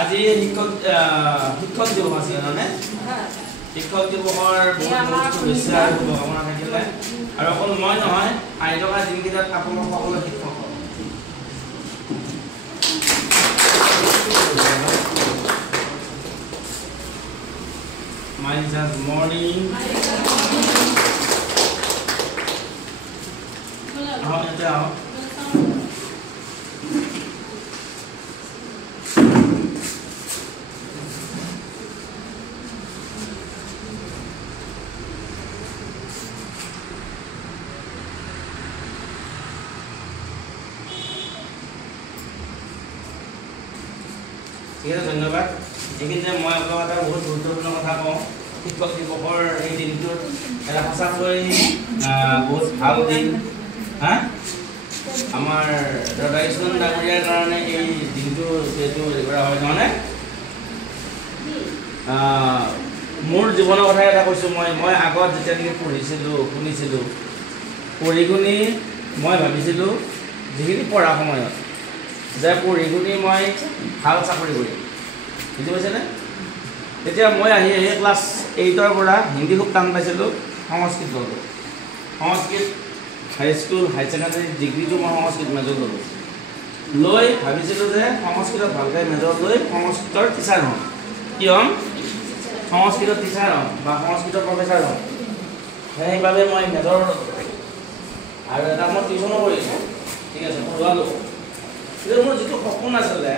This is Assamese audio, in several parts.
আজি শিক্ষক দিৱস আছে জানে শিক্ষক দিৱসৰ বহুত শুভেচ্ছা আৰু শুভকামনা থাকিলে আৰু অকল মই নহয় আহি থকা দিনকেইটাত আপোনালোক সকলো শিক্ষক My just morning. How is it? ঠিক আছে ধন্যবাদ এইখিনিতে মই আপোনাক এটা বহুত গুৰুত্বপূৰ্ণ কথা কওঁ শিক্ষক দিৱসৰ এই দিনটোত এটা সঁচাকৈ বহুত ভাল দিন হা আমাৰ ৰাধাকৃষ্ণন ডাঙৰীয়াৰ কাৰণে এই দিনটো যিহেতু হেৰি কৰা হয় নহয় মোৰ জীৱনৰ কথা এটা কৈছোঁ মই আগত যেতিয়া নেকি পঢ়িছিলোঁ শুনিছিলোঁ পঢ়ি শুনি মই ভাবিছিলোঁ যিখিনি পঢ়া সময়ত যে পঢ়ি শুনি মই ভাল চাকৰি কৰিম বুজি পাইছেনে তেতিয়া মই আহি ক্লাছ 8ৰ পৰা হিন্দী খুব টান পাইছিলোঁ সংস্কৃত ল'লোঁ সংস্কৃত হাইস্কুল হাই ছেকেণ্ডাৰী ডিগ্ৰীটো মই সংস্কৃত মেজৰ ল'লোঁ লৈ ভাবিছিলোঁ যে সংস্কৃতত ভালকৈ মেজৰ লৈ সংস্কৃতৰ টিচাৰ হ'ম কি হ'ম সংস্কৃতৰ টিচাৰ হ'ম বা সংস্কৃতৰ প্ৰফেচাৰ হ'ম সেইবাবে মই মেজৰ ল'লোঁ আৰু এটা মই টিউশ্যনো কৰিছোঁ ঠিক আছে পঢ়োৱালোঁ কিন্তু মোৰ যিটো সপোন আছিলে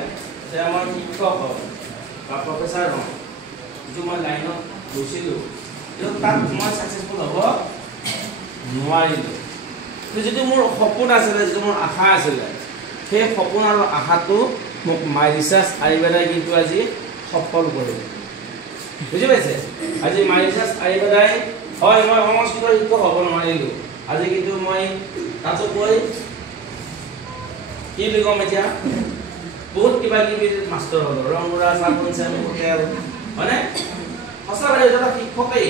যে আমাৰ শিক্ষক হ'ম বা প্ৰফেচাৰ হ'ম যিটো মই লাইনত গৈছিলোঁ কিন্তু তাত মই ছাকচেছফুল হ'ব নোৱাৰিলোঁ যিটো মোৰ সপোন আছিলে যিটো মোৰ আশা আছিলে সেই সপোন আৰু আশাটো মোক মাই ৰিচাৰ্চ আৰিবেদাই কিন্তু আজি সফল কৰিলে বুজি পাইছে আজি মাই ৰিচাৰ্চ আৰিবেদাই হয় মই সংস্কৃতৰ শিক্ষক হ'ব নোৱাৰিলোঁ আজি কিন্তু মই তাতোকৈ কি বুলি ক'ম এতিয়া বহুত কিবা কিবি মাষ্টৰ হ'ল ৰংগুৰা চাবোন চেম্পু হোটেল হয়নে সঁচাকৈ এটা শিক্ষকেই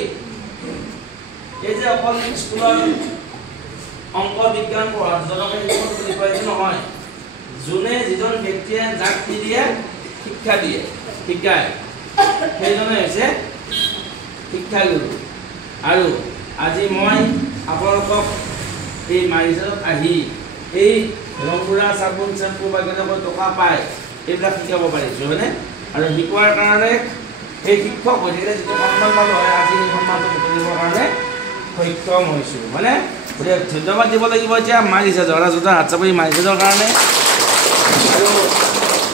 এই যে অকল স্কুলৰ অংক বিজ্ঞান পঢ়াজনকে শিক্ষক বুলি কয় এইটো নহয় যোনে যিজন ব্যক্তিয়ে যাক কি দিয়ে শিক্ষা দিয়ে শিকায় সেইজনে হৈছে শিক্ষাগুৰু আৰু আজি মই আপোনালোকক এই মাৰিজাত আহি এই ৰংগুৰা চাবোন চেম্পু বা কেনেকৈ টকা পায় এইবিলাক শিকাব পাৰিছোঁ হয়নে আৰু শিকোৱাৰ কাৰণে সেই শিক্ষক হৈ থাকিলে যিটো সন্মান পালোঁ হয় আজি সেই সন্মানটো বুটলিবৰ কাৰণে সক্ষম হৈছোঁ হয়নে গতিকে ধন্যবাদ দিব লাগিব এতিয়া মাৰিছে জৰা জোতা হাত চাপৰি মাৰিছেৰ কাৰণে আৰু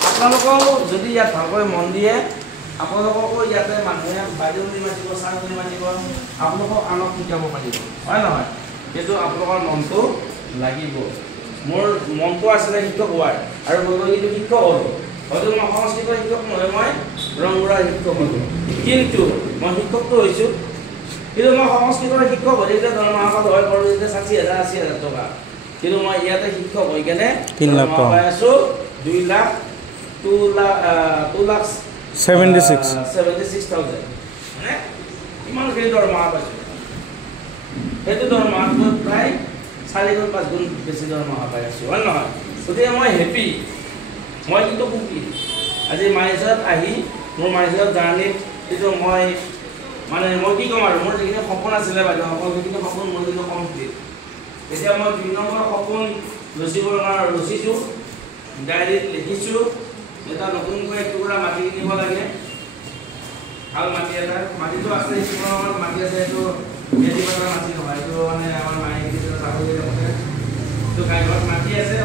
আপোনালোকেও যদি ইয়াত ভালকৈ মন দিয়ে আপোনালোককো ইয়াতে মানুহে বাইদেউ বুলি মাতিব ছাৰ বুলি মাতিব আপোনালোকক আনক শিকাব পাৰিব হয় নহয় কিন্তু আপোনালোকৰ মনটো লাগিব মোৰ মনটো আছিলে শিক্ষক হোৱাৰ আৰু মই কিন্তু শিক্ষক হ'লোঁ হয়তো মই সংস্কৃতৰ শিক্ষক নহয় মই ৰংগুৰাৰ শিক্ষক হ'লোঁ কিন্তু মই শিক্ষকটো হৈছোঁ কিন্তু মই সংস্কৃতৰ শিক্ষক হৈ থাকিলে দৰমহা পালোঁ হয় কৰোঁ যেতিয়া 60,000 টকা কিন্তু মই ইয়াতে শিক্ষক হৈ কেনে 3 লাখ টকা পাই আছোঁ 2,76,000 মানে ইমানখিনি দৰমহা পাইছোঁ সেইটো দৰমহাটো প্ৰায় 4 গুণ 5 গুণ বেছি দৰমহা পাই আছোঁ হয় নহয় গতিকে মই হেপী মই কিন্তু সুখী আজি মাৰিজাত আহি মোৰ মাৰিজাত জাৰ্ণিত যিটো মই মানে মই কি ক'ম আৰু মোৰ যিখিনি সপোন আছিলে বাইদেউসকল সেইখিনি সপোন মোৰ কিন্তু কমপ্লিট এতিয়া মই 2 নম্বৰ সপোন ৰচিবৰ কাৰণে ৰচিছোঁ ডায়েৰীত লিখিছোঁ এটা নতুনকৈ এটুকুৰা মাটি কিনিব লাগে ভাল মাটি এটা মাটিটো আছে কিছুমানৰ মাটি আছে এইটো খেতি পথাৰ মাটি নহয় এইটো মানে আমাৰ মায়ে চাকৰি কৰি থাকোঁতে এইটো গাঁৱত মাটি আছে